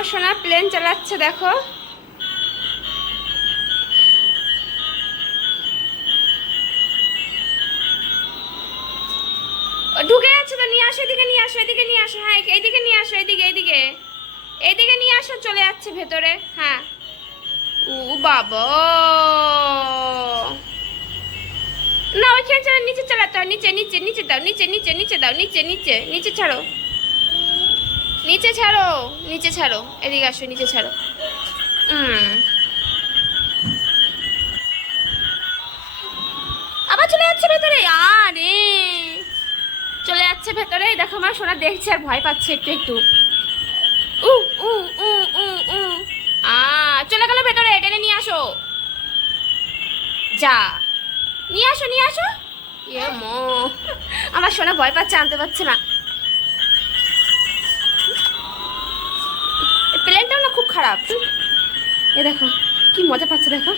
আমার সোনা প্লেন চালাচ্ছে, দেখো। ঢুকে যাচ্ছে তো, নিয়ে আসো এদিকে, নিয়ে আসো, এদিকে নিয়ে আসো হ্যাঁ এইদিকে নিয়ে আসো এইদিকে এইদিকে এইদিকে নিয়ে আসো, চলে যাচ্ছে ভেতরে হ্যাঁ। ও বাবা। না, ওইখানে নিচে চালাতে নিচে নিচে নিচে দাও, নিচে নিচে নিচে দাও নিচে নিচে নিচে ছাড়ো। নিচে ছাড়ো নিচে ছাড়ো, এদিকে আসো, নিচে ছাড়ো। আবার চলে যাচ্ছে ভেতরে? আরে। চলে যাচ্ছে ভেতরে? দেখো আমার সোনা দেখছে আর ভয় পাচ্ছে একটু একটু। উ উ উ উ উ। আ, চলে গেল ভেতরে, টেনে নিয়ে আসো। যা। নিয়ে আসো নিয়ে আসো। ইয়ে মো। আমার সোনা ভয় পাচ্ছে, আনতে পারছে না এই প্লেনটাও না খুব খারাপ? এ দেখো, কি মজা পাচ্ছে দেখো।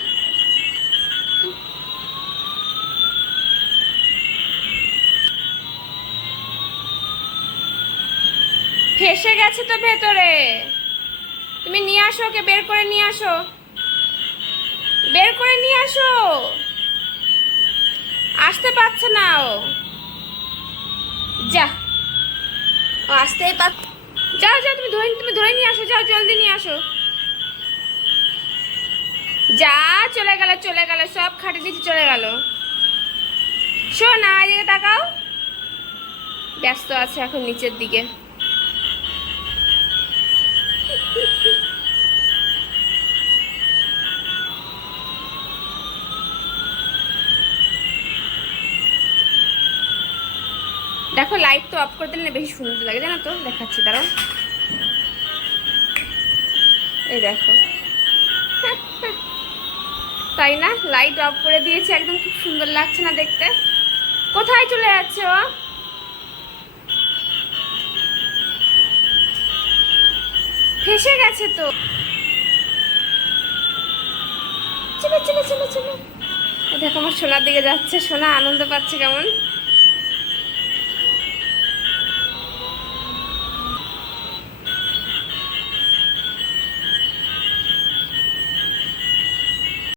ফেসে গেছে তো ভেতরে। তুমি নিয়ে আসো ওকে, বের করে নিয়ে আসো। বের করে নিয়ে আসো। আসতে পারছে না ও। যা। ও আসতেই পার যাও যাও, তুমি ধরে তুমি ধরে নিয়ে আসো, যাও, জলদি নিয়ে আসো। যা, চলে গেল চলে গেল, সব খাটে নিচে চলে গেল। শোন এদিকে তাকাও। ব্যস্ত আছে এখন নিচের দিকে। দেখো লাইট তো অফ করে দিলে বেশি সুন্দর লাগে, জানো তো? দেখাচ্ছি, দাঁড়াও। এই দেখো। তাই না? লাইট অফ করে দিয়েছে, একদম খুব সুন্দর লাগছে না দেখতে। কোথায় চলে যাচ্ছে ও? ফেসে গেছে তো। চলো চলো চলো চলো। দেখো, আমার সোনার দিকে যাচ্ছে, সোনা আনন্দ পাচ্ছে কেমন?